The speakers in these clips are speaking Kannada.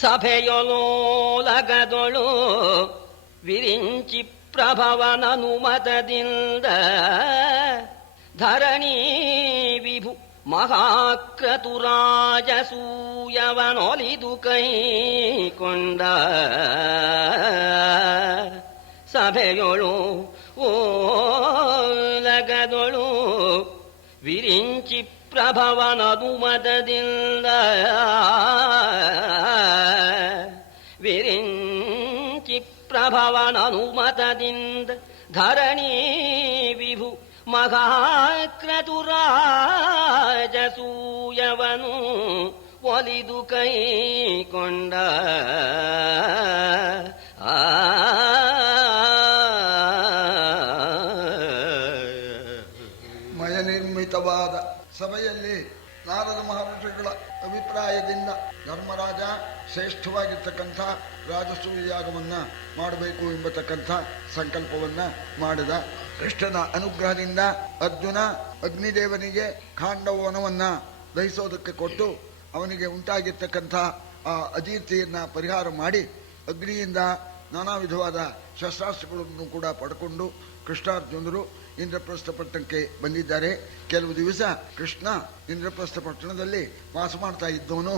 ಸಭೆಯೊಲೋಲಗದೊಳು ವಿರಿಂಚಿ ಪ್ರಭವನನುಮತದಿಂದ ಧರಣಿ ವಿಭು ಮಹಾಕ್ರತುರಾಜಸೂಯವನೊಲಿದು ಕೈಕೊಂಡ ಸಭೆಯೊಳು ಓಲಗದೊಳು ವಿರಿಂಚಿ ಪ್ರಭವನನುಮತದಿಂದ ವಿರಿಂಚಿ ಪ್ರಭವನನುಮತದಿಂದ ಧರಣಿ ವಿಭು ಮಹಾಕ್ರತುರಾಜಸೂಯವನು ಒಲಿದು ಕೈಕೊಂಡ ಮಯನಿರ್ಮಿತವಾದ ಸಭೆಯಲ್ಲಿ ನಾರದ ಮಹರ್ಷಿಗಳ ಅಭಿಪ್ರಾಯದಿಂದ ಧರ್ಮರಾಜ ಶ್ರೇಷ್ಠವಾಗಿರ್ತಕ್ಕಂಥ ರಾಜಸೂಯಾಗವನ್ನ ಮಾಡಬೇಕು ಎಂಬತಕ್ಕಂಥ ಸಂಕಲ್ಪವನ್ನ ಮಾಡಿದ. ಕೃಷ್ಣನ ಅನುಗ್ರಹದಿಂದ ಅರ್ಜುನ ಅಗ್ನಿದೇವನಿಗೆ ಖಾಂಡವನವನ್ನ ದಹಿಸೋದಕ್ಕೆ ಕೊಟ್ಟು ಅವನಿಗೆ ಉಂಟಾಗಿರ್ತಕ್ಕಂಥ ಆ ಅಜೀರ್ತಿಯನ್ನ ಪರಿಹಾರ ಮಾಡಿ ಅಗ್ನಿಯಿಂದ ನಾನಾ ವಿಧವಾದ ಶಸ್ತ್ರಾಸ್ತ್ರಗಳನ್ನು ಕೂಡ ಪಡ್ಕೊಂಡು ಕೃಷ್ಣಾರ್ಜುನರು ಇಂದ್ರಪ್ರಸ್ಥ ಪಟ್ಟಣಕ್ಕೆ ಬಂದಿದ್ದಾರೆ. ಕೆಲವು ದಿವಸ ಕೃಷ್ಣ ಇಂದ್ರಪ್ರಸ್ಥ ಪಟ್ಟಣದಲ್ಲಿ ವಾಸ ಮಾಡ್ತಾ ಇದ್ದವನು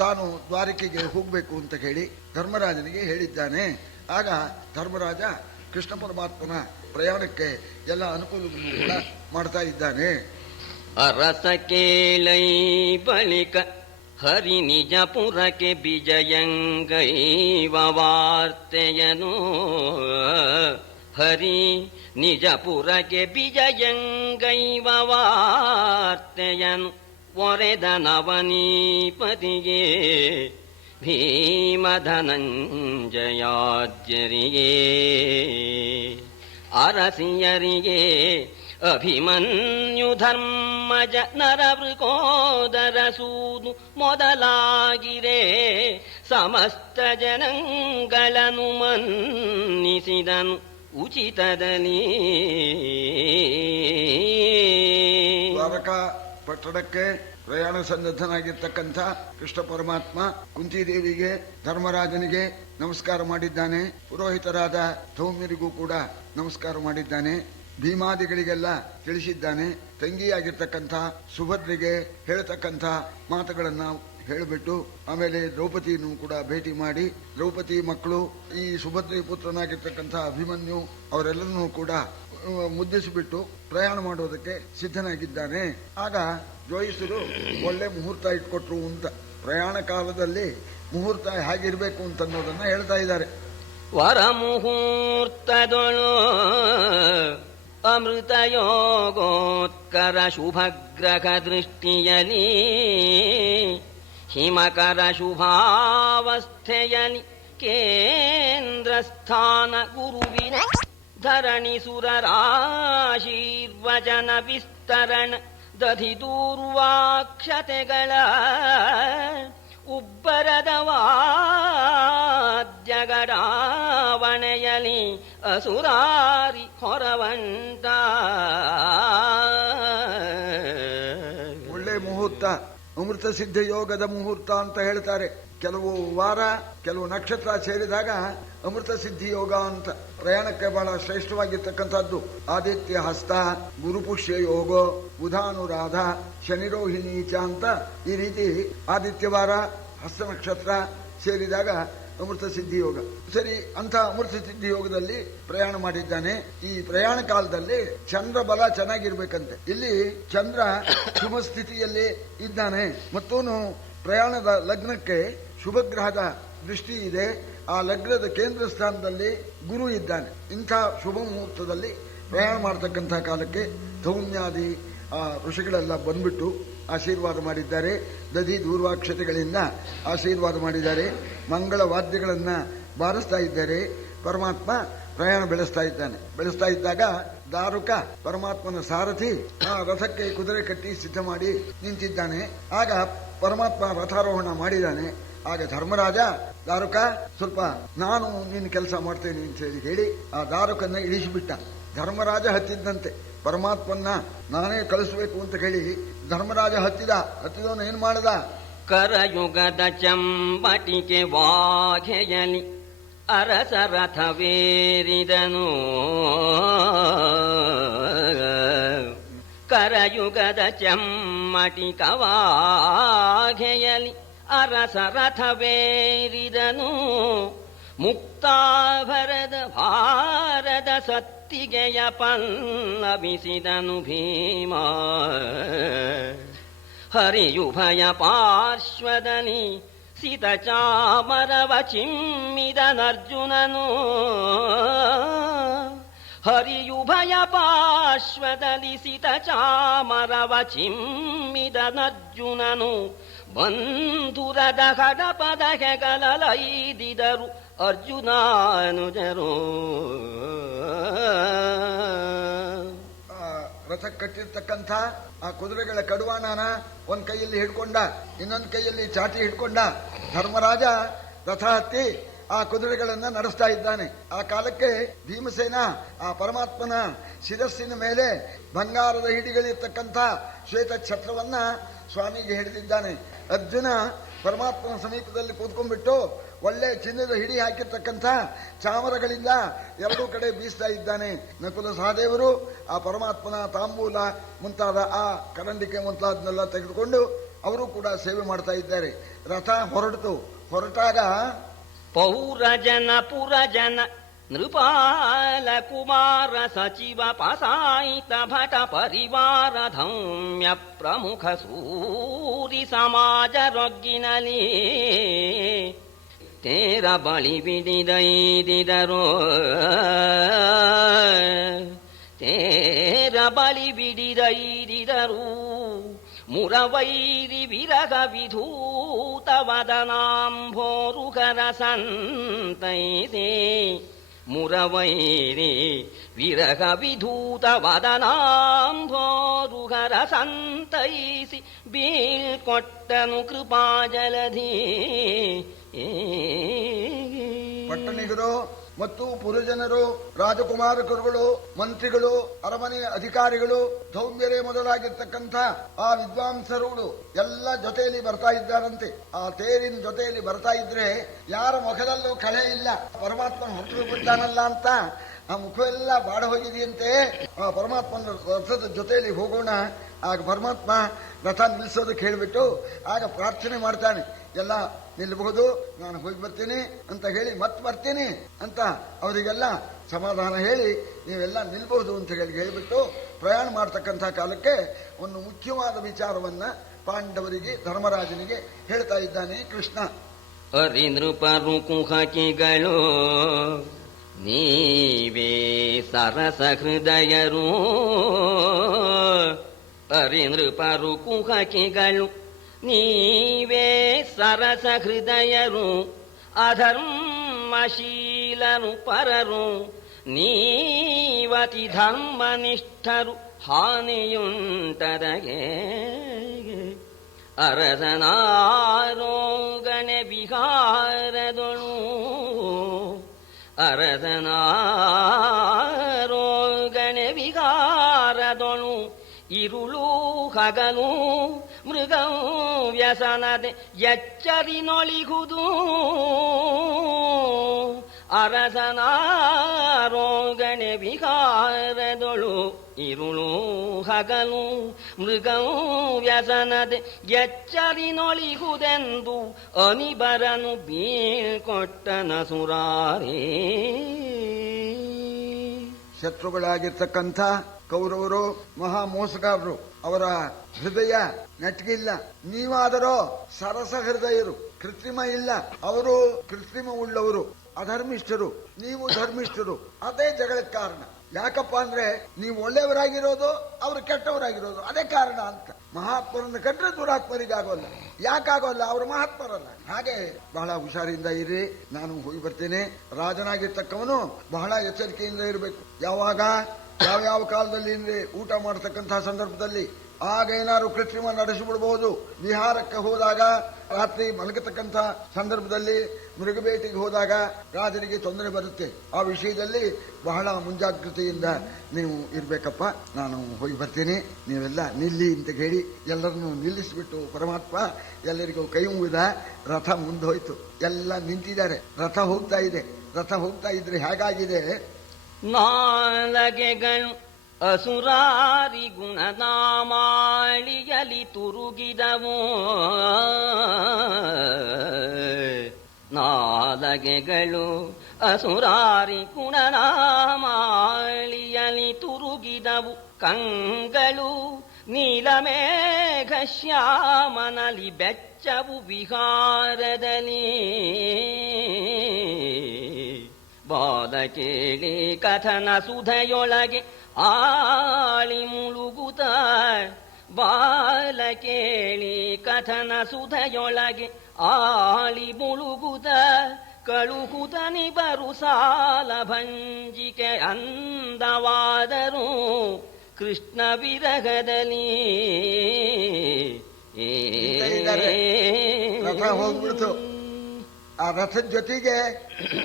ತಾನು ದ್ವಾರಕೆಗೆ ಹೋಗಬೇಕು ಅಂತ ಹೇಳಿ ಧರ್ಮರಾಜನಿಗೆ ಹೇಳಿದ್ದಾನೆ. ಆಗ ಧರ್ಮರಾಜ ಕೃಷ್ಣ ಪರಮಾತ್ಮನ ಪ್ರಯಾಣಕ್ಕೆ ಎಲ್ಲ ಅನುಕೂಲಗಳನ್ನು ಕೂಡ ಮಾಡ್ತಾ ಇದ್ದಾನೆ. ಅರಸ ಕೇಳೈ ಬಳಿಕ ಹರಿ ನಿಜಪುರಕ್ಕೆ ಬಿಜಯಂಗೈವ ವಾರ್ತೆಯನು ಹರಿ ನಿಜಪುರಕ್ಕೆ ಬಿಜಯಂಗೈವ ವಾರ್ತೆಯನು ಒರೆದ ನವನೀಪತಿಗೆ ಭೀಮಧನಂಜಯಾದ್ಯರಿಗೆ ಅರಸಿಯರಿಗೆ ಅಭಿಮನ್ಯು ಧರ್ಮಜ ನರವೃಕೋದರ ಸೂದು ಮೊದಲಾಗಿರೆ ಸಮಸ್ತ ಜನಗಳನ್ನು ಮನ್ನಿಸಿದನು ಉಚಿತದಲ್ಲಿ. ದ್ವಾರಕಾ ಪಟ್ಟಣಕ್ಕೆ ಪ್ರಯಾಣ ಸನ್ನದ್ಧನಾಗಿರ್ತಕ್ಕಂಥ ಕೃಷ್ಣ ಪರಮಾತ್ಮ ಕುಂತಿದೇವಿಗೆ ಧರ್ಮರಾಜನಿಗೆ ನಮಸ್ಕಾರ ಮಾಡಿದ್ದಾನೆ. ಪುರೋಹಿತರಾದ ಸೌಮ್ಯರಿಗೂ ಕೂಡ ನಮಸ್ಕಾರ ಮಾಡಿದ್ದಾನೆ. ಭೀಮಾದಿಗಳಿಗೆಲ್ಲ ತಿಳಿಸಿದ್ದಾನೆ. ತಂಗಿಯಾಗಿರ್ತಕ್ಕಂಥ ಸುಭದ್ರೆಗೆ ಹೇಳ್ತಕ್ಕಂಥ ಮಾತುಗಳನ್ನ ಹೇಳಿಬಿಟ್ಟು ಆಮೇಲೆ ದ್ರೌಪದಿಯನ್ನು ಕೂಡ ಭೇಟಿ ಮಾಡಿ ದ್ರೌಪದಿ ಮಕ್ಕಳು ಈ ಸುಭದ್ರೆ ಪುತ್ರನಾಗಿರ್ತಕ್ಕಂಥ ಅಭಿಮನ್ಯು ಅವರೆಲ್ಲರನ್ನೂ ಕೂಡ ಮುದ್ದಿಸಿಬಿಟ್ಟು ಪ್ರಯಾಣ ಮಾಡೋದಕ್ಕೆ ಸಿದ್ಧನಾಗಿದ್ದಾನೆ. ಆಗ ಜೋಯಿಸರು ಒಳ್ಳೆ ಮುಹೂರ್ತ ಇಟ್ಕೊಟ್ರು ಅಂತ ಪ್ರಯಾಣ ಕಾಲದಲ್ಲಿ ಮುಹೂರ್ತ ಹೇಗಿರ್ಬೇಕು ಅಂತ ಅನ್ನೋದನ್ನ ಹೇಳ್ತಾ ಇದ್ದಾರೆ. ವರ ಮುಹೂರ್ತದೊಳು ಅಮೃತ ಯೋಗೋತ್ಕರ ಶುಭಗ್ರಹ ದೃಷ್ಟಿಯಲಿ ಹಿಮಕರ ಶುಭಾವಸ್ಥೆಯಲಿ ಕೇಂದ್ರ ಸ್ಥಾನ ಗುರುವಿನ ಧರಣಿ ಸುರರಾಶೀರ್ವಚನ ವಿಸ್ತರಣ ದಧಿ ದೂರ್ವಾಕ್ಷತೆಗಳ ಉಬ್ಬರದ ವಾದ್ಯಗಡಾವಣೆಯಲಿ ಅಸುರಾರಿ ಹೊರವಂಟ. ಒಳ್ಳೆ ಮುಹೂರ್ತ, ಅಮೃತ ಸಿದ್ಧ ಯೋಗದ ಮುಹೂರ್ತ ಅಂತ ಹೇಳ್ತಾರೆ. ಕೆಲವು ವಾರ ಕೆಲವು ನಕ್ಷತ್ರ ಸೇರಿದಾಗ ಅಮೃತ ಸಿದ್ಧಿ ಯೋಗ ಅಂತ. ಪ್ರಯಾಣಕ್ಕೆ ಬಹಳ ಶ್ರೇಷ್ಠವಾಗಿರ್ತಕ್ಕಂಥದ್ದು ಆದಿತ್ಯ ಹಸ್ತ, ಗುರುಪುಷ್ಯ ಯೋಗ, ಬುಧಾನುರಾಧ, ಶನಿರೋಹಿಣೀಚ ಅಂತ ಈ ರೀತಿ ಆದಿತ್ಯವಾರ ಹಸ್ತ ನಕ್ಷತ್ರ ಸೇರಿದಾಗ ಅಮೃತ ಸಿದ್ಧಿ ಯೋಗ. ಸರಿ, ಅಂತ ಅಮೃತ ಸಿದ್ಧಿ ಯೋಗದಲ್ಲಿ ಪ್ರಯಾಣ ಮಾಡಿದ್ದಾನೆ. ಈ ಪ್ರಯಾಣ ಕಾಲದಲ್ಲಿ ಚಂದ್ರ ಬಲ ಚೆನ್ನಾಗಿರ್ಬೇಕಂತೆ. ಇಲ್ಲಿ ಚಂದ್ರ ಶುಭ ಸ್ಥಿತಿಯಲ್ಲಿ ಇದ್ದಾನೆ ಮತ್ತು ಪ್ರಯಾಣದ ಲಗ್ನಕ್ಕೆ ಶುಭಗ್ರಹದ ದೃಷ್ಟಿ ಇದೆ. ಆ ಲಗ್ನದ ಕೇಂದ್ರ ಸ್ಥಾನದಲ್ಲಿ ಗುರು ಇದ್ದಾನೆ. ಇಂಥ ಶುಭ ಮುಹೂರ್ತದಲ್ಲಿ ಪ್ರಯಾಣ ಮಾಡತಕ್ಕಂಥ ಕಾಲಕ್ಕೆ ಧೌಮ್ಯಾದಿ ಋಷಿಗಳೆಲ್ಲ ಬಂದ್ಬಿಟ್ಟು ಆಶೀರ್ವಾದ ಮಾಡಿದ್ದಾರೆ. ದಧಿ ದೂರ್ವಾಕ್ಷತೆಗಳಿಂದ ಆಶೀರ್ವಾದ ಮಾಡಿದ್ದಾರೆ. ಮಂಗಳ ವಾದ್ಯಗಳನ್ನ ಬಾರಿಸ್ತಾ ಇದ್ದಾರೆ. ಪರಮಾತ್ಮ ಪ್ರಯಾಣ ಬೆಳೆಸ್ತಾ ಇದ್ದಾನೆ. ಬೆಳೆಸ್ತಾ ಇದ್ದಾಗ ದಾರುಕ ಪರಮಾತ್ಮನ ಸಾರಥಿ ಆ ರಥಕ್ಕೆ ಕುದುರೆ ಕಟ್ಟಿ ಸಿದ್ಧ ಮಾಡಿ ನಿಂತಿದ್ದಾನೆ. ಆಗ ಪರಮಾತ್ಮ ರಥಾರೋಹಣ ಮಾಡಿದ್ದಾನೆ. ಆಗ ಧರ್ಮರಾಜ ದಾರುಕ ಸ್ವಲ್ಪ ನಾನು ನಿನ್ನ ಕೆಲಸ ಮಾಡ್ತೇನೆ ಅಂತ ಹೇಳಿ ಆ ದಾರುಕನ್ನ ಇಳಿಸಿಬಿಟ್ಟ. ಧರ್ಮರಾಜ ಹತ್ತಿದ್ದಂತೆ ಪರಮಾತ್ಮನ್ನ ನಾನೇ ಕಳಿಸಬೇಕು ಅಂತ ಹೇಳಿ ಧರ್ಮರಾಜ ಹತ್ತಿದವನು ಏನ್ ಮಾಡದ? ಕರಯುಗದ ಚಂಬಟಿಕೆ ವಾಘೆಯಲಿ ಅರಸ ರಥವೇರಿದನು. ಕರಯುಗದ ಚಮ್ಮಟಿಕ ವಾಘೆಯಲಿ ಅರಸ ರಥವೇರಿದನು. ಮುಕ್ತಾಭರದ ಭಾರದ ಸತ್ತಿಗೆಯ ಪಲ್ಲವಿಸಿದನು ಭೀಮ. ಹರಿಯುಭಯ ಪಾರ್ಶ್ವದಲ್ಲಿ ಸಿತ ಚಾಮರವ ಚಿಮ್ಮಿದನರ್ಜುನನು. ಹರಿಯುಭಯ ಪಾರ್ಶ್ವದಲ್ಲಿ ಸಿತ ಚಾಮರವ ಚಿಮ್ಮಿದನರ್ಜುನನು. ಬಂಧುರದ ಹಡಪದ ಹೆಗಲೈದಿದರು ಅರ್ಜುನಾನುಜರು. ರಥ ಕಟ್ಟಿರ್ತಕ್ಕಂಥ ಆ ಕುದುರೆಗಳ ಕಡುವಾಣನ ಒಂದ್ ಕೈಯಲ್ಲಿ ಹಿಡ್ಕೊಂಡ, ಇನ್ನೊಂದು ಕೈಯಲ್ಲಿ ಚಾಟಿ ಹಿಡ್ಕೊಂಡ ಧರ್ಮರಾಜ ರಥ ಹತ್ತಿ ಆ ಕುದುರೆಗಳನ್ನ ನಡೆಸ್ತಾ ಇದ್ದಾನೆ. ಆ ಕಾಲಕ್ಕೆ ಭೀಮಸೇನ ಆ ಪರಮಾತ್ಮನ ಶಿರಸ್ಸಿನ ಮೇಲೆ ಬಂಗಾರದ ಹಿಡಿಗಳಿರ್ತಕ್ಕಂಥ ಶ್ವೇತ ಛತ್ರವನ್ನ ಸ್ವಾಮಿಗೆ ಹಿಡಿದಿದ್ದಾನೆ. ಅರ್ಜುನ ಪರಮಾತ್ಮನ ಸಮೀಪದಲ್ಲಿ ಕೂತ್ಕೊಂಡ್ಬಿಟ್ಟು ಒಳ್ಳೆ ಚಿನ್ನದ ಹಿಡಿ ಹಾಕಿರ್ತಕ್ಕಂಥ ಚಾಮರಗಳಿಂದ ಎರಡೂ ಕಡೆ ಬೀಸ್ತಾ ಇದ್ದಾನೆ. ನಕುಲ ಸಹದೇವರು ಆ ಪರಮಾತ್ಮನ ತಾಂಬೂಲ ಮುಂತಾದ ಆ ಕರಂಡಿಕೆ ಮುಂತಾದನ್ನೆಲ್ಲ ತೆಗೆದುಕೊಂಡು ಅವರು ಕೂಡ ಸೇವೆ ಮಾಡ್ತಾ ಇದ್ದಾರೆ. ರಥ ಹೊರಟಾಗ ಪೌರಜನ ಪುರಜನ ನೃಪಾಲ ಕುಮಾರ ಸಚಿವ ಪಸಾಯಿತ ಭಟ ಪರಿವಾರ ಧೌಮ್ಯ ಪ್ರಮುಖ ಸೂರಿ ಸಮಾಜ ರೊಗ್ಗಿನಲಿ ತೇರ ಬಳಿ ಬಿಡಿದೈದಿದರು. ತೇರ ಬಳಿ ಬಿಡಿದೈದಿದರು. ಮುರವೈರಿ ವಿರಗ ವಿಧೂತ ವದನಾಂಭೋರುಗರ ಸಂತೈಸಿ. ಮುರವೈರಿ ವಿರಗ ವಿಧೂತ ವದನಾಂಭೋರುಗರ ಸಂತೈಸಿ ಬೀಳ್ಕೊಟ್ಟನು ಕೃಪಾಜಲಧಿ. ಪಟ್ಟಣಿಗರು ಮತ್ತು ಪುರಜನರು, ರಾಜಕುಮಾರಕರುಗಳು, ಮಂತ್ರಿಗಳು, ಅರಮನೆಯ ಅಧಿಕಾರಿಗಳು, ಧೌಮ್ಯರೇ ಮೊದಲಾಗಿರ್ತಕ್ಕಂಥ ಆ ವಿದ್ವಾಂಸರುಗಳು ಎಲ್ಲ ಜೊತೆಯಲ್ಲಿ ಬರ್ತಾ ಇದ್ದಾರಂತೆ. ಆ ತೇರಿನ ಜೊತೆಯಲ್ಲಿ ಬರ್ತಾ ಇದ್ರೆ ಯಾರ ಮುಖದಲ್ಲೂ ಕಳೆ ಇಲ್ಲ. ಪರಮಾತ್ಮ ಹೊರಟು ಬಿಡ್ತಾನಲ್ಲ ಅಂತ ಆ ಮುಖವೆಲ್ಲ ಬಾಡ ಹೋಗಿದೆಯಂತೆ. ಆ ಪರಮಾತ್ಮನ ರಥದ ಜೊತೆಯಲ್ಲಿ ಹೋಗೋಣ. ಆಗ ಪರಮಾತ್ಮ ರಥ ನಿಲ್ಲಿಸೋದಕ್ಕೆ ಹೇಳ್ಬಿಟ್ಟು ಆಗ ಪ್ರಾರ್ಥನೆ ಮಾಡ್ತಾನೆ. ಎಲ್ಲ ನಿಲ್ಲಬಹುದು, ನಾನು ಹೋಗಿ ಬರ್ತೀನಿ ಅಂತ ಹೇಳಿ ಮತ್ತೆ ಬರ್ತೀನಿ ಅಂತ ಅವರಿಗೆಲ್ಲ ಸಮಾಧಾನ ಹೇಳಿ ನೀವೆಲ್ಲ ನಿಲ್ಬಹುದು ಅಂತ ಹೇಳಿಬಿಟ್ಟು ಪ್ರಯಾಣ ಮಾಡತಕ್ಕಂಥ ಕಾಲಕ್ಕೆ ಒಂದು ಮುಖ್ಯವಾದ ವಿಚಾರವನ್ನ ಪಾಂಡವರಿಗೆ ಧರ್ಮರಾಜನಿಗೆ ಹೇಳ್ತಾ ಇದ್ದಾನೆ ಕೃಷ್ಣ. ಅರಿಂದ್ರಪರು ಕುಹಕಿಗಳು ನೀವೇ ಸರಸ ಹೃದಯರು. ಅರಿಂದ್ರಪರು ಕುಹಕಿಗಳು ನೀವೇ ಸರಸ ಹೃದಯರು. ಅಧರ್ಮಶೀಲರು ಪರರು ನೀವತಿ ಧರ್ಮನಿಷ್ಠರು. ಹಾನಿಯುಂಟದಗೆ ಅರಸನಾರೋಗಣೆ ವಿಹಾರದೊಳು. ಅರಸನಾರೋಗಣೆ ವಿಹಾರದೊಳು ಇರುಳು ಹಗಲು ಮೃಗಂ ವ್ಯಸನದೆ ಎಚ್ಚರಿನೊಳಿಗುದು. ಅರಸನಾರೋಗಣೆ ವಿಹಾರದೊಳು ಇರುಳು ಹಗಲು ಮೃಗಂ ವ್ಯಸನದೆ ಎಚ್ಚರಿನೊಳಿಗುದೆಂದು ಅನಿಬರನು ಬೀಳ್ಕೊಟ್ಟನ ಸುರಾರೇ. ಶತ್ರುಗಳಾಗಿರ್ತಕ್ಕಂಥ ಕೌರವರು ಮಹಾ ಮೋಸಗಾರರು. ಅವರ ಹೃದಯ ನೆಟ್ಗಿಲ್ಲ. ನೀವಾದರೋ ಸರಸ ಹೃದಯರು, ಕೃತ್ರಿಮ ಇಲ್ಲ. ಅವರು ಕೃತ್ರಿಮ ಉಳ್ಳವರು, ಅಧರ್ಮಿಷ್ಠರು, ನೀವು ಧರ್ಮಿಷ್ಠರು. ಅದೇ ಜಗಳಕ್ಕೆ ಕಾರಣ. ಯಾಕಪ್ಪ ಅಂದ್ರೆ ನೀವು ಒಳ್ಳೆಯವರಾಗಿರೋದು, ಅವರು ಕೆಟ್ಟವರಾಗಿರೋದು, ಅದೇ ಕಾರಣ ಅಂತ. ಮಹಾತ್ಮರನ್ನು ಕಂಡ್ರೆ ದುರಾತ್ಮರಿಗಾಗೋಲ್ಲ. ಯಾಕಾಗೋಲ್ಲ? ಅವರು ಮಹಾತ್ಮರಲ್ಲ. ಹಾಗೆ ಬಹಳ ಹುಷಾರಿಂದ ಇರಿ. ನಾನು ಹೋಗಿ ಬರ್ತೇನೆ. ರಾಜನಾಗಿರ್ತಕ್ಕವನು ಬಹಳ ಎಚ್ಚರಿಕೆಯಿಂದ ಇರಬೇಕು. ಯಾವಾಗ ಯಾವ್ಯಾವ ಕಾಲದಲ್ಲಿ ಅಂದ್ರೆ ಊಟ ಮಾಡತಕ್ಕಂತಹ ಸಂದರ್ಭದಲ್ಲಿ ಆಗ ಏನಾದ್ರು ಕೃತ್ರಿಮ ನಡೆಸಿಬಿಡಬಹುದು. ವಿಹಾರಕ್ಕೆ ಹೋದಾಗ ರಾತ್ರಿ ಮಲಗತಕ್ಕಂಥ ಸಂದರ್ಭದಲ್ಲಿ ಮೃಗಬೇಟೆಗೆ ಹೋದಾಗ ರಾಜನಿಗೆ ತೊಂದರೆ ಬರುತ್ತೆ. ಆ ವಿಷಯದಲ್ಲಿ ಬಹಳ ಮುಂಜಾಗ್ರತೆಯಿಂದ ನೀವು ಇರ್ಬೇಕಪ್ಪ. ನಾನು ಹೋಗಿ ಬರ್ತೀನಿ, ನೀವೆಲ್ಲ ನಿಲ್ಲಿ ಅಂತ ಹೇಳಿ ಎಲ್ಲರನ್ನು ನಿಲ್ಲಿಸಿಬಿಟ್ಟು ಪರಮಾತ್ಮ ಎಲ್ಲರಿಗೂ ಕೈ ಮುಗಿದ. ರಥ ಮುಂದೋಯ್ತು, ಎಲ್ಲ ನಿಂತಿದ್ದಾರೆ, ರಥ ಹೋಗ್ತಾ ಇದೆ. ರಥ ಹೋಗ್ತಾ ಇದ್ರೆ ಹೇಗಾಗಿದೆ, ನಾಲಗೆಗಳು ಅಸುರಾರಿ ಗುಣನಾಮಾಳಿಯಲಿ ತುರುಗಿದವು. ನಾಲಗೆಗಳು ಅಸುರಾರಿ ಗುಣನಾಮಾಳಿಯಲಿ ತುರುಗಿದವು. ಕಂಗಳು ನೀಲಮೇಘ ಶ್ಯಾಮನಲಿ ಬೆಚ್ಚವು ವಿಹಾರದಲ್ಲಿ. ಬಾಲ ಕೇಳಿ ಕಥನ ಸುಧೆಯೊಳಗೆ ಆಳಿ ಮುಳುಗುತ್ತ. ಬಾಲ ಕೇಳಿ ಕಥನ ಸುಧೆಯೊಳಗೆ ಆಳಿ ಮುಳುಗುತ್ತ. ಕಳುಹುತ ನಿಬರು ಸಾಲ ಭಂಜಿಕೆ ಅಂದವಾದರು ಕೃಷ್ಣ ವಿರಗದಲ್ಲಿ. ರಥ ಹೋಗ್ಬಿಡ್ತು. ಆ ರಥದ ಜೊತೆಗೆ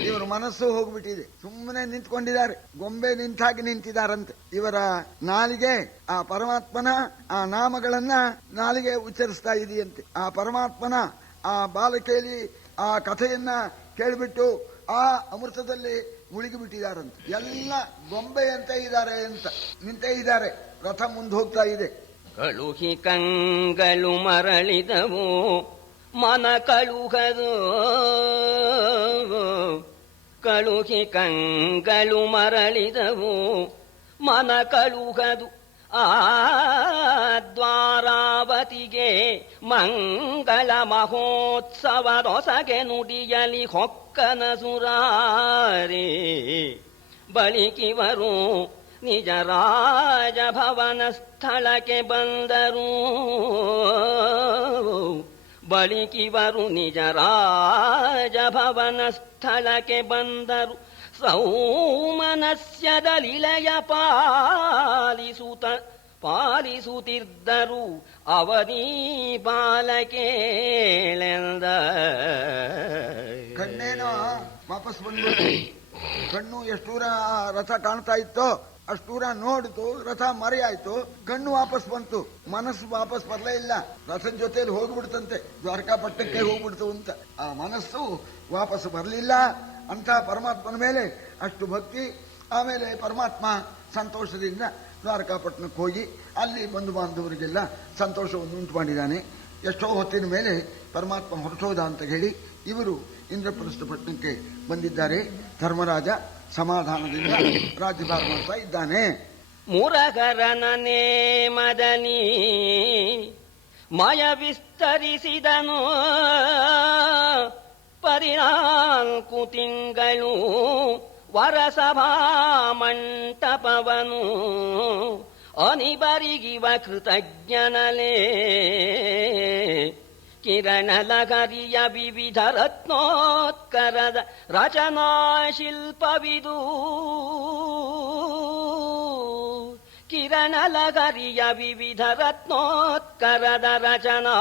ಇವರ ಮನಸ್ಸು ಹೋಗ್ಬಿಟ್ಟಿದೆ. ಸುಮ್ಮನೆ ನಿಂತ್ಕೊಂಡಿದ್ದಾರೆ, ಗೊಂಬೆ ನಿಂತಾಗಿ ನಿಂತಿದ್ದಾರಂತೆ. ಇವರ ನಾಲಿಗೆ ಆ ಪರಮಾತ್ಮನ ಆ ನಾಮಗಳನ್ನ ನಾಲಿಗೆ ಉಚ್ಚರಿಸ್ತಾ ಇದೆಯಂತೆ. ಆ ಪರಮಾತ್ಮನ ಆ ಬಾಲಕೇಲಿ ಆ ಕಥೆಯನ್ನ ಕೇಳಿಬಿಟ್ಟು ಆ ಅಮೃತದಲ್ಲಿ ಮುಳುಗಿಬಿಟ್ಟಿದ್ದಾರಂತೆ. ಎಲ್ಲ ಗೊಂಬೆಯಂತೆ ಇದ್ದಾರೆ ಅಂತ ನಿಂತೇ ಇದ್ದಾರೆ. ರಥ ಮುಂದೆ ಹೋಗ್ತಾ ಇದೆ. ಕಳುಹಿ ಕಂಗಳು ಮರಳಿದವು ಮನ ಕಳುಹದು. ಕಳುಹಿ ಕಂಗಳು ಮರಳಿದವು ಮನ ಕಳುಹದು. ಆ ದ್ವಾರಾವತಿಗೆ ಮಂಗಳ ಮಹೋತ್ಸವದೊಸಗೆ ನುಡಿಯಲಿ ಹೊಕ್ಕನ ಸುರಾರಿ. ಬಳಿಕಿವರು ನಿಜ ರಾಜಭವನ ಸ್ಥಳಕ್ಕೆ ಬಂದರು. ಬಳಿಕಿವರು ನಿಜ ರಾಜಭವನ ಸ್ಥಳಕ್ಕೆ ಬಂದರು. ಸೌಮನಸ್ಯದಲಿಲಯ ಪಾಲಿಸುತ್ತಿದ್ದರು ಅವಧಿ ಬಾಲಕೇಳೆಂದ. ಕಣ್ಣೇನೋ ವಾಪಸ್ ಬಂದ್ಬಿಟ್ಟು ಕಣ್ಣು ಎಷ್ಟು ದೂರ ರಥ ಕಾಣ್ತಾ ಇತ್ತೋ ಅಷ್ಟು ದೂರ ನೋಡಿತು. ರಥ ಮರೆಯಾಯ್ತು, ಕಣ್ಣು ವಾಪಸ್ ಬಂತು, ಮನಸ್ಸು ವಾಪಸ್ ಬರಲೇ ಇಲ್ಲ. ರಥದ ಜೊತೆಯಲ್ಲಿ ಹೋಗ್ಬಿಡ್ತಂತೆ, ದ್ವಾರಕಾಪಟ್ಟಣಕ್ಕೆ ಹೋಗ್ಬಿಡ್ತು ಅಂತ. ಆ ಮನಸ್ಸು ವಾಪಸ್ ಬರಲಿಲ್ಲ. ಅಂತ ಪರಮಾತ್ಮನ ಮೇಲೆ ಅಷ್ಟು ಭಕ್ತಿ. ಆಮೇಲೆ ಪರಮಾತ್ಮ ಸಂತೋಷದಿಂದ ದ್ವಾರಕಾಪಟ್ಟಣಕ್ಕೆ ಹೋಗಿ ಅಲ್ಲಿ ಬಂಧು ಬಾಂಧವರಿಗೆಲ್ಲ ಸಂತೋಷವನ್ನು ಉಂಟು ಮಾಡಿದ್ದಾನೆ. ಎಷ್ಟೋ ಹೊತ್ತಿನ ಮೇಲೆ ಪರಮಾತ್ಮ ಹೊರಟೋದ ಅಂತ ಹೇಳಿ ಇವರು ಇಂದ್ರಪ್ರಸ್ಥ ಪಟ್ಟಣಕ್ಕೆ ಬಂದಿದ್ದಾರೆ. ಧರ್ಮರಾಜ ಸಮಾಧಾನದಿಂದ ರಾಜ್ಯಭಾರ ಮಾಡ್ತಾ ಇದ್ದಾನೆ. ಮುರಗರನ ನೇಮದನಿ ಮಯ ವಿಸ್ತರಿಸಿದನು. 14 ತಿಂಗಳು ವರಸಭಾ ಮಂಟಪವನು ಅನಿಬರಿಗಿವ ಕೃತಜ್ಞನಲೇ. ಕಿರಣಲಗರಿಯ ವಿವಿಧ ರತ್ನೋತ್ಕರದ ರಚನಾ ಶಿಲ್ಪವಿದು. ಕಿರಣಲಗರಿಯ ವಿವಿಧ ರತ್ನೋತ್ಕರದ ರಚನಾ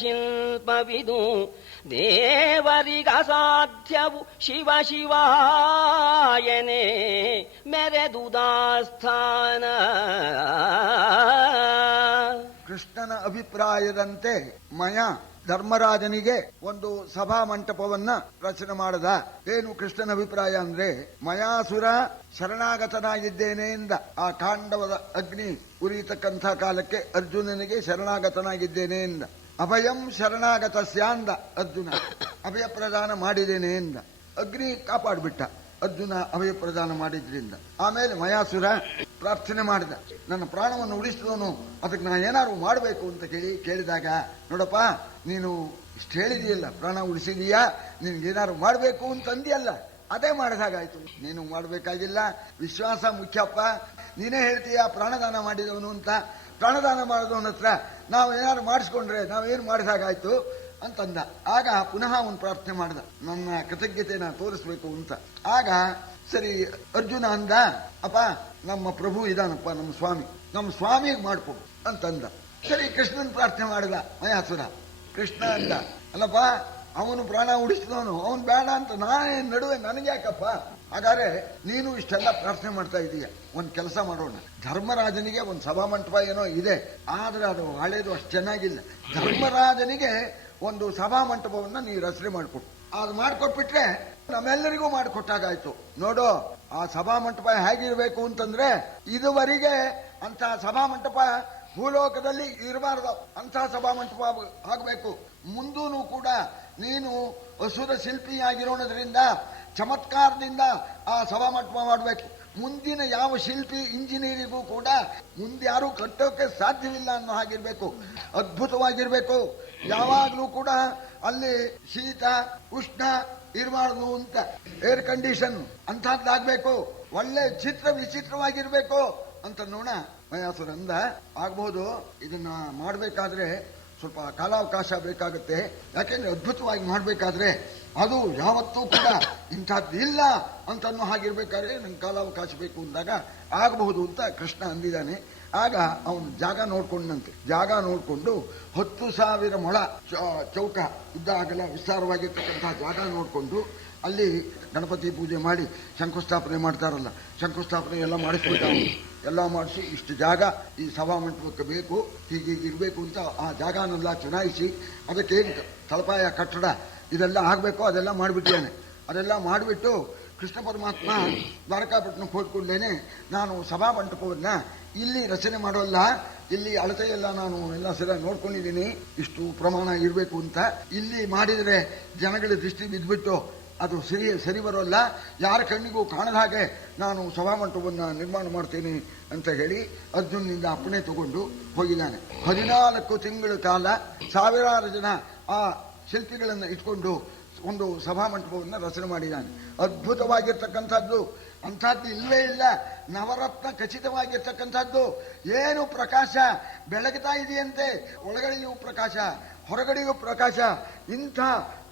ಶಿಲ್ಪವಿದು. ದೇವರಿಗಸಾಧ್ಯವು ಶಿವ ಶಿವಾಯನೆ ಮೆರೆದುದಾಸ್ಥಾನ. ಕೃಷ್ಣನ ಅಭಿಪ್ರಾಯದಂತೆ ಮಯ ಧರ್ಮರಾಜನಿಗೆ ಒಂದು ಸಭಾ ಮಂಟಪವನ್ನ ರಚನೆ ಮಾಡದ. ಏನು ಕೃಷ್ಣನ ಅಭಿಪ್ರಾಯ ಅಂದ್ರೆ, ಮಯಾಸುರ ಶರಣಾಗತನಾಗಿದ್ದೇನೆ ಎಂದ. ಆ ಕಾಂಡವದ ಅಗ್ನಿ ಉರಿಯತಕ್ಕಂಥ ಕಾಲಕ್ಕೆ ಅರ್ಜುನನಿಗೆ ಶರಣಾಗತನಾಗಿದ್ದೇನೆ ಎಂದ. ಅಭಯಂ ಶರಣಾಗತ ಸ್ಯಾಂದ ಅರ್ಜುನ, ಅಭಯ ಪ್ರದಾನ ಮಾಡಿದ್ದೇನೆ ಎಂದ. ಅಗ್ನಿ ಕಾಪಾಡ್ಬಿಟ್ಟ ಅರ್ಜುನ ಅಭಯ ಪ್ರದಾನ ಮಾಡಿದ್ರಿಂದ. ಆಮೇಲೆ ಮಯಾಸುರ ಪ್ರಾರ್ಥನೆ ಮಾಡಿದ, ನನ್ನ ಪ್ರಾಣವನ್ನು ಉಳಿಸಿದವನು, ಅದಕ್ಕೆ ನಾ ಏನಾದ್ರು ಮಾಡಬೇಕು ಅಂತ ಕೇಳಿದಾಗ, ನೋಡಪ್ಪ ನೀನು ಇಷ್ಟು ಹೇಳಿದೆಯಲ್ಲ, ಪ್ರಾಣ ಉಳಿಸಿದೀಯಾ, ನಿನ್ಗೇನಾದ್ರು ಮಾಡಬೇಕು ಅಂತ ಅಂದಿಯಲ್ಲ, ಅದೇ ಮಾಡಿದಾಗಾಯ್ತು. ನೀನು ಮಾಡಬೇಕಾಗಿಲ್ಲ, ವಿಶ್ವಾಸ ಮುಖ್ಯಪ್ಪ. ನೀನೇ ಹೇಳ್ತೀಯ ಪ್ರಾಣದಾನ ಮಾಡಿದವನು ಅಂತ. ಪ್ರಾಣದಾನ ಮಾಡಿದವನ ಹತ್ರ ನಾವು ಏನಾದ್ರು ಮಾಡಿಸ್ಕೊಂಡ್ರೆ ನಾವೇನು ಮಾಡಿದಾಗಾಯ್ತು ಅಂತಂದ. ಆಗ ಪುನಃ ಅವನು ಪ್ರಾರ್ಥನೆ ಮಾಡ್ದ, ನನ್ನ ಕೃತಜ್ಞತೆನ ತೋರಿಸ್ಬೇಕು ಅಂತ. ಆಗ ಸರಿ ಅರ್ಜುನ ಅಂದ, ಅಪ್ಪ ನಮ್ಮ ಪ್ರಭು ಇದಾನಪ್ಪ, ನಮ್ಮ ಸ್ವಾಮಿಗೆ ಮಾಡ್ಕೊಡು ಅಂತಂದ. ಸರಿ ಕೃಷ್ಣನ್ ಪ್ರಾರ್ಥನೆ ಮಾಡಿದ ಮಯಾಸುರ. ಕೃಷ್ಣ ಅಂದ, ಅಲ್ಲಪ್ಪ, ಅವನು ಪ್ರಾಣ ಉಳಿಸಿದವನು, ಅವನು ಬೇಡ ಅಂತ ನಾನೇ ನಡುವೆ ನನಗೆ ಯಾಕಪ್ಪ? ಹಾಗಾದ್ರೆ ನೀನು ಇಷ್ಟೆಲ್ಲ ಪ್ರಾರ್ಥನೆ ಮಾಡ್ತಾ ಇದೀಯ. ಒಂದ್ ಕೆಲಸ ಮಾಡೋಣ, ಧರ್ಮರಾಜನಿಗೆ ಒಂದು ಸಭಾಮಂಟಪ ಏನೋ ಇದೆ, ಆದ್ರೆ ಅದು ಹಳೇದು ಅಷ್ಟು ಚೆನ್ನಾಗಿಲ್ಲ. ಧರ್ಮರಾಜನಿಗೆ ಒಂದು ಸಭಾಮಂಟಪವನ್ನ ನೀವು ರಚನೆ ಮಾಡಿಕೊಟ್ಟು, ಅದು ಮಾಡ್ಕೊಟ್ಬಿಟ್ರೆ ನಮ್ಮೆಲ್ಲರಿಗೂ ಮಾಡಿಕೊಟ್ಟಾಗಾಯ್ತು. ನೋಡು, ಆ ಸಭಾಮಂಟಪ ಹೇಗಿರ್ಬೇಕು ಅಂತಂದ್ರೆ, ಇದುವರೆಗೆ ಅಂತ ಸಭಾಮಂಟಪ ಭೂಲೋಕದಲ್ಲಿ ಇರಬಾರ್ದು, ಅಂತ ಸಭಾಮಂಟಪ ಆಗಬೇಕು. ಮುಂದೂ ಕೂಡ ನೀನು ಅಸುರ ಶಿಲ್ಪಿಯಾಗಿರೋದ್ರಿಂದ ಚಮತ್ಕಾರದಿಂದ ಆ ಸಭಾಮಂಟಪ ಮಾಡಬೇಕು. ಮುಂದಿನ ಯಾವ ಶಿಲ್ಪಿ ಇಂಜಿನಿಯರಿಗೂ ಕೂಡ ಮುಂದೆ ಯಾರು ಕಟ್ಟೋಕೆ ಸಾಧ್ಯವಿಲ್ಲ ಅನ್ನೋ ಹಾಗಿರ್ಬೇಕು, ಅದ್ಭುತವಾಗಿರ್ಬೇಕು. ಯಾವಾಗ್ಲೂ ಕೂಡ ಅಲ್ಲಿ ಶೀತ ಉಷ್ಣ ಇರಬಾರ್ದು ಅಂತ, ಏರ್ ಕಂಡೀಷನ್ ಅಂತದ್ದಾಗಬೇಕು, ಒಳ್ಳೆ ಚಿತ್ರ ವಿಚಿತ್ರವಾಗಿರ್ಬೇಕು ಅಂತ ನೋಡ ಮಯಾಸುರಂದ. ಆಗ್ಬಹುದು, ಇದನ್ನ ಮಾಡಬೇಕಾದ್ರೆ ಸ್ವಲ್ಪ ಕಾಲಾವಕಾಶ ಬೇಕಾಗುತ್ತೆ. ಯಾಕೆಂದ್ರೆ ಅದ್ಭುತವಾಗಿ ಮಾಡಬೇಕಾದ್ರೆ ಅದು ಯಾವತ್ತೂ ಕೂಡ ಇಂಥದ್ದು ಇಲ್ಲ ಅಂತ ಅನ್ನೋ ಹಾಗಿರ್ಬೇಕಾದ್ರೆ ನಂಗೆ ಕಾಲಾವಕಾಶ ಬೇಕು ಅಂದಾಗ ಆಗಬಹುದು ಅಂತ ಕೃಷ್ಣ ಅಂದಿದ್ದಾನೆ. ಆಗ ಅವನು ಜಾಗ ನೋಡ್ಕೊಂಡಂತೆ, ಜಾಗ ನೋಡ್ಕೊಂಡು 10,000 ಮೊಳ ಚೌಕ ಉದ್ದ ಆಗಲ್ಲ ವಿಸ್ತಾರವಾಗಿರ್ತಕ್ಕಂತಹ ಜಾಗ ನೋಡ್ಕೊಂಡು ಅಲ್ಲಿ ಗಣಪತಿ ಪೂಜೆ ಮಾಡಿ ಶಂಕುಸ್ಥಾಪನೆ ಮಾಡ್ತಾರಲ್ಲ, ಶಂಕುಸ್ಥಾಪನೆ ಎಲ್ಲ ಮಾಡಿಸ್ಬಿಟ್ಟ. ಎಲ್ಲ ಮಾಡಿಸಿ ಇಷ್ಟು ಜಾಗ ಈ ಸಭಾಮಂಟಪಕ್ಕೆ ಬೇಕು, ಹೀಗಿರ್ಬೇಕು ಅಂತ ಆ ಜಾಗನೆಲ್ಲ ಚುನಾಯಿಸಿ ಅದಕ್ಕೇನು ತಳಪಾಯ ಕಟ್ಟಡ ಇದೆಲ್ಲ ಆಗಬೇಕು ಅದೆಲ್ಲ ಮಾಡಿಬಿಟ್ಟಿದ್ದಾನೆ. ಅದೆಲ್ಲ ಮಾಡಿಬಿಟ್ಟು ಕೃಷ್ಣ ಪರಮಾತ್ಮ ದ್ವಾರಕಾಪಟ್ಟಣಕ್ಕೆ ಹೋದ್ಕೊಂಡೇನೆ, ನಾನು ಸಭಾಮಂಟಪವನ್ನ ಇಲ್ಲಿ ರಚನೆ ಮಾಡೋಲ್ಲ, ಇಲ್ಲಿ ಅಳತೆಯೆಲ್ಲ ನಾನು ಎಲ್ಲ ಸರಿಯಾಗಿ ನೋಡ್ಕೊಂಡಿದ್ದೀನಿ, ಇಷ್ಟು ಪ್ರಮಾಣ ಇರಬೇಕು ಅಂತ. ಇಲ್ಲಿ ಮಾಡಿದರೆ ಜನಗಳ ದೃಷ್ಟಿ ಬಿದ್ದುಬಿಟ್ಟು ಅದು ಸರಿ ಬರೋಲ್ಲ, ಯಾರ ಕಣ್ಣಿಗೂ ಕಾಣದ ಹಾಗೆ ನಾನು ಸಭಾಮಂಟಪವನ್ನು ನಿರ್ಮಾಣ ಮಾಡ್ತೀನಿ ಅಂತ ಹೇಳಿ ಅರ್ಜುನ್ನಿಂದ ಅಪ್ಪಣೆ ತಗೊಂಡು ಹೋಗಿದ್ದಾನೆ. 14 ತಿಂಗಳ ಕಾಲ ಸಾವಿರಾರು ಜನ ಆ ಶಿಲ್ಪಿಗಳನ್ನು ಇಟ್ಕೊಂಡು ಒಂದು ಸಭಾಮಂಟಪವನ್ನು ರಚನೆ ಮಾಡಿದ್ದಾನೆ. ಅದ್ಭುತವಾಗಿರ್ತಕ್ಕಂಥದ್ದು, ಅಂಥದ್ದು ಇಲ್ಲವೇ ಇಲ್ಲ. ನವರತ್ನ ಖಚಿತವಾಗಿರ್ತಕ್ಕಂಥದ್ದು. ಏನು ಪ್ರಕಾಶ ಬೆಳಗ್ತಾ ಇದೆಯಂತೆ, ಒಳಗಡೆಯೂ ಪ್ರಕಾಶ ಹೊರಗಡೆಯೂ ಪ್ರಕಾಶ. ಇಂಥ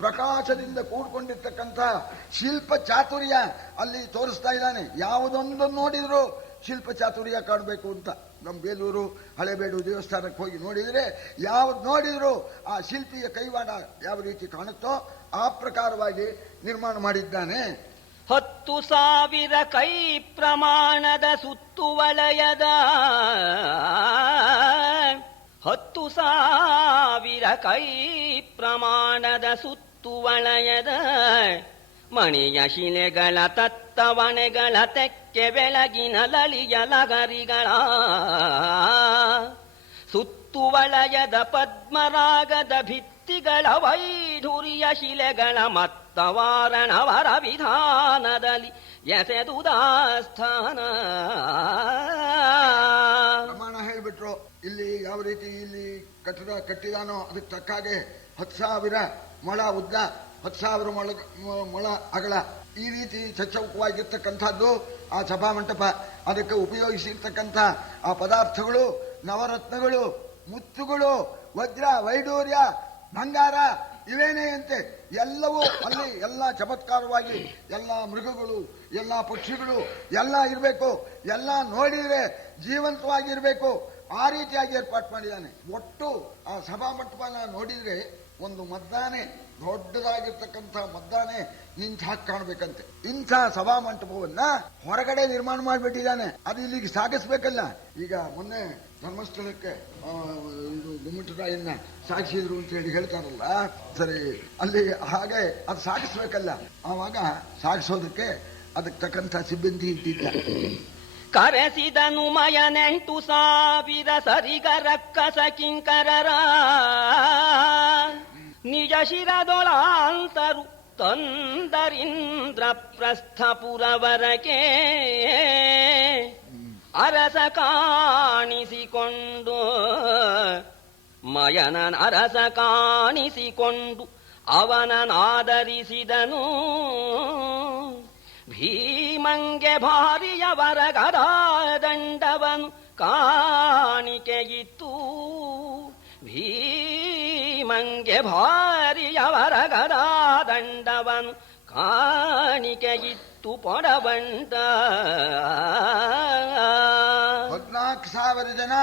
ಪ್ರಕಾಶದಿಂದ ಕೂಡ್ಕೊಂಡಿರ್ತಕ್ಕಂಥ ಶಿಲ್ಪ ಚಾತುರ್ಯ ಅಲ್ಲಿ ತೋರಿಸ್ತಾ ಇದ್ದಾನೆ. ಯಾವುದೊಂದು ನೋಡಿದ್ರು ಶಿಲ್ಪ ಚಾತುರ್ಯ ಕಾಣಬೇಕು ಅಂತ. ನಮ್ಮ ಬೇಲೂರು ಹಳೆಬೇಡು ದೇವಸ್ಥಾನಕ್ಕೆ ಹೋಗಿ ನೋಡಿದ್ರೆ ಯಾವ್ದು ನೋಡಿದ್ರು ಆ ಶಿಲ್ಪಿಯ ಕೈವಾಡ ಯಾವ ರೀತಿ ಕಾಣುತ್ತೋ ಆ ಪ್ರಕಾರವಾಗಿ ನಿರ್ಮಾಣ ಮಾಡಿದ್ದಾನೆ. 10,000 ಕೈ ಪ್ರಮಾಣದ ಸುತ್ತುವಲಯದ 10,000 ಕೈ ಪ್ರಮಾಣದ ಸುತ್ತುವಲಯದ ಮಣಿಯ ಶಿಲೆಗಳ ತತ್ತವಣೆಗಳ ತೆಕ್ಕೆ ಬೆಳಗಿನ ಲಲಿಯ ಲಗರಿಗಳ ಸುತ್ತುವಲಯದ ಪದ್ಮರಾಗದ ಭಿತ್ತಿಗಳ ವೈಢೂರ್ಯ ಶಿಲೆಗಳ ಮತ್ತವಾರಣವರ ವಿಧಾನದಲ್ಲಿ ಎಸೆದುದಾಸ್ಥಾನ. ಪ್ರಮಾಣ ಹೇಳ್ಬಿಟ್ರು. ಇಲ್ಲಿ ಯಾವ ರೀತಿ ಇಲ್ಲಿ ಕಟ್ಟಡ ಕಟ್ಟಿದಾನೋ ಅದಕ್ಕೆ ತಕ್ಕ ಹಾಗೆ 10,000 ಮೊಳ ಉದ್ದ, 10,000 ಮೊಳ ಅಗಲ, ಈ ರೀತಿ ಚಚ್ಚೌಕವಾಗಿರ್ತಕ್ಕಂಥದ್ದು ಆ ಸಭಾಮಂಟಪ. ಅದಕ್ಕೆ ಉಪಯೋಗಿಸಿರ್ತಕ್ಕಂಥ ಆ ಪದಾರ್ಥಗಳು ನವರತ್ನಗಳು, ಮುತ್ತುಗಳು, ವಜ್ರ, ವೈಡೂರ್ಯ, ಬಂಗಾರ ಇವೇನೇ ಅಂತೆ. ಎಲ್ಲವೂ ಅಲ್ಲಿ ಎಲ್ಲ ಚಮತ್ಕಾರವಾಗಿ, ಎಲ್ಲ ಮೃಗಗಳು, ಎಲ್ಲ ಪಕ್ಷಿಗಳು ಎಲ್ಲ ಇರಬೇಕು, ಎಲ್ಲ ನೋಡಿದ್ರೆ ಜೀವಂತವಾಗಿರ್ಬೇಕು, ಆ ರೀತಿಯಾಗಿ ಏರ್ಪಾಟ್ ಮಾಡಿದ್ದಾನೆ. ಒಟ್ಟು ಆ ಸಭಾಮಂಟಪನ ನೋಡಿದ್ರೆ ಒಂದು ಮದ್ದಾನೆ, ದೊಡ್ಡದಾಗಿರ್ತಕ್ಕಂಥ ಮದ್ದಾನೆ ನಿಂತ ಹಾಕಿ ಕಾಣ್ಬೇಕಂತೆ. ಇಂಥ ಸಭಾಮಂಟಪವನ್ನ ಹೊರಗಡೆ ನಿರ್ಮಾಣ ಮಾಡಿಬಿಟ್ಟಿದ್ದಾನೆ. ಅದು ಇಲ್ಲಿಗೆ ಸಾಗಿಸ್ಬೇಕಲ್ಲ. ಈಗ ಮೊನ್ನೆ ಧರ್ಮಸ್ಥಳಕ್ಕೆ ಇದು ಗುಮ್ಮಟರಾಯನ್ನ ಸಾಗಿಸಿದ್ರು ಅಂತ ಹೇಳಿ ಹೇಳ್ತಾರಲ್ಲ, ಸರಿ ಅಲ್ಲಿ ಹಾಗೆ ಅದು ಸಾಗಿಸ್ಬೇಕಲ್ಲ. ಆವಾಗ ಸಾಗಿಸೋದಕ್ಕೆ ಅದಕ್ಕೆ ತಕ್ಕಂಥ ಸಿಬ್ಬಂದಿ ಇಟ್ಟಿದ್ದ. ಕರೆಸಿದನು ಮಯನೆಂಟು 1,000 ಸರಿಗರಕ್ಕಸ ಕಿಂಕರರ ನಿಜ ಶಿರದೊಳಾಂತರು ತಂದರಿಂದ್ರ ಪ್ರಸ್ಥಪುರವರಕೆ ಅರಸ ಕಾಣಿಸಿಕೊಂಡು ಮಯನನ ಅರಸ ಕಾಣಿಸಿಕೊಂಡು ಅವನನಾದರಿಸಿದನು. ಭೀಮಂಗೆ ಭಾರಿಯವರ ಗದಾದಂಡವನು ಕಾಣಿಕೆಯಿತ್ತು. ಭೀಮಂಗೆ ಭಾರಿಯವರ ಗದಾದಂಡವನು ಕಾಣಿಕೆಯಿತ್ತು ಪೊಡಬಂಡ. 14,000 ಜನ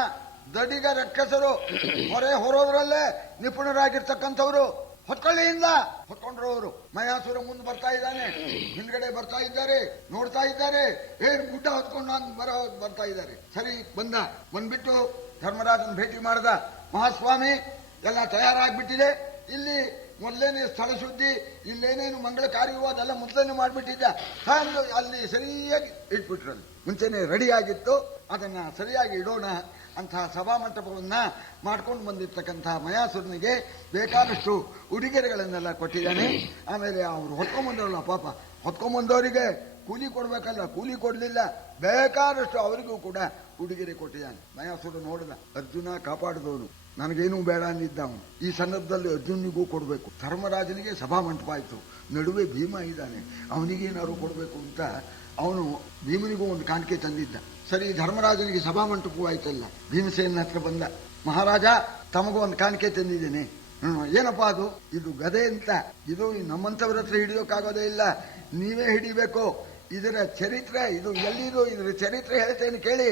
ದಡಿಗ ರಕ್ಕಸರು, ಹೊರೋದ್ರಲ್ಲೇ ನಿಪುಣರಾಗಿರ್ತಕ್ಕಂಥವ್ರು. ಹೊತ್ಕೊಳ್ಳಿಯಿಂದ ಹೊತ್ಕೊಂಡ್ರು ಅವರು. ಮಯಾಸುರ ಮುಂದೆ ಬರ್ತಾ ಇದ್ದಾನೆ, ಹಿಂದ್ಗಡೆ ಬರ್ತಾ ಇದ್ದಾರೆ, ನೋಡ್ತಾ ಇದ್ದಾರೆ, ಏನ್ ಗುಡ್ಡ ಹೊತ್ಕೊಂಡು ನಾನು ಬರ್ತಾ ಇದ್ದಾರೆ. ಸರಿ ಬಂದ್ಬಿಟ್ಟು ಧರ್ಮರಾಜನ ಭೇಟಿ ಮಾಡ್ದ. ಮಹಾಸ್ವಾಮಿ ಎಲ್ಲ ತಯಾರಾಗ್ಬಿಟ್ಟಿದೆ, ಇಲ್ಲಿ ಮೊದಲೇನೆ ಸ್ಥಳ ಶುದ್ಧಿ, ಇಲ್ಲೇನೇನು ಮಂಗಳ ಕಾರ್ಯವೋ ಅದೆಲ್ಲ ಮೊದಲೇನೆ ಮಾಡ್ಬಿಟ್ಟಿದ್ದ. ಅಲ್ಲಿ ಸರಿಯಾಗಿ ಇಟ್ಬಿಟ್ರಲ್ಲಿ, ಮುಂಚೆನೆ ರೆಡಿ ಆಗಿತ್ತು, ಅದನ್ನ ಸರಿಯಾಗಿ ಇಡೋಣ ಅಂತಹ ಸಭಾಮಂಟಪವನ್ನ ಮಾಡ್ಕೊಂಡು ಬಂದಿರ್ತಕ್ಕಂತಹ ಮಯಾಸುರನಿಗೆ ಬೇಕಾದಷ್ಟು ಉಡುಗೊರೆಗಳನ್ನೆಲ್ಲ ಕೊಟ್ಟಿದ್ದಾನೆ. ಆಮೇಲೆ ಅವರು ಹೊತ್ಕೊಂಡ್ಬಂದವಲ್ಲ ಪಾಪ, ಹೊತ್ಕೊಂಡ್ಬಂದವರಿಗೆ ಕೂಲಿ ಕೊಡ್ಬೇಕಲ್ಲ, ಕೂಲಿ ಕೊಡ್ಲಿಲ್ಲ, ಬೇಕಾದಷ್ಟು ಅವರಿಗೂ ಕೂಡ ಉಡುಗೊರೆ ಕೊಟ್ಟಿದ್ದಾನೆ. ಮಯಾಸುರ ನೋಡಿದ, ಅರ್ಜುನ ಕಾಪಾಡಿದವನು, ನನಗೇನೂ ಬೇಡ ಅಂದಿದ್ದ ಅವನು. ಈ ಸಂದರ್ಭದಲ್ಲಿ ಅರ್ಜುನಿಗೂ ಕೊಡಬೇಕು. ಧರ್ಮರಾಜನಿಗೆ ಸಭಾಮಂಟಪ ಆಯ್ತು, ನಡುವೆ ಭೀಮ ಇದ್ದಾನೆ, ಅವನಿಗೇನಾದ್ರು ಕೊಡಬೇಕು ಅಂತ ಅವನು ಭೀಮನಿಗೂ ಒಂದು ಕಾಣಿಕೆ ತಂದಿದ್ದ. ಸರಿ, ಧರ್ಮರಾಜನಿಗೆ ಸಭಾಮಂಟಪವೂ ಆಯ್ತಲ್ಲ. ಭೀಮಸೇನ ಹತ್ರ ಬಂದ, ಮಹಾರಾಜ ತಮಗೂ ಒಂದು ಕಾಣಿಕೆ ತಂದಿದ್ದೇನೆ. ಏನಪ್ಪಾ ಅದು? ಇದು ಗದೆ ಅಂತ, ಇದು ನಮ್ಮಂಥವ್ರ ಹತ್ರ ಹಿಡಿಯೋಕ್ಕಾಗೋದೇ ಇಲ್ಲ, ನೀವೇ ಹಿಡಿಬೇಕು. ಇದರ ಚರಿತ್ರೆ, ಇದು ಎಲ್ಲಿದು, ಇದರ ಚರಿತ್ರೆ ಹೇಳ್ತೇನೆ ಕೇಳಿ.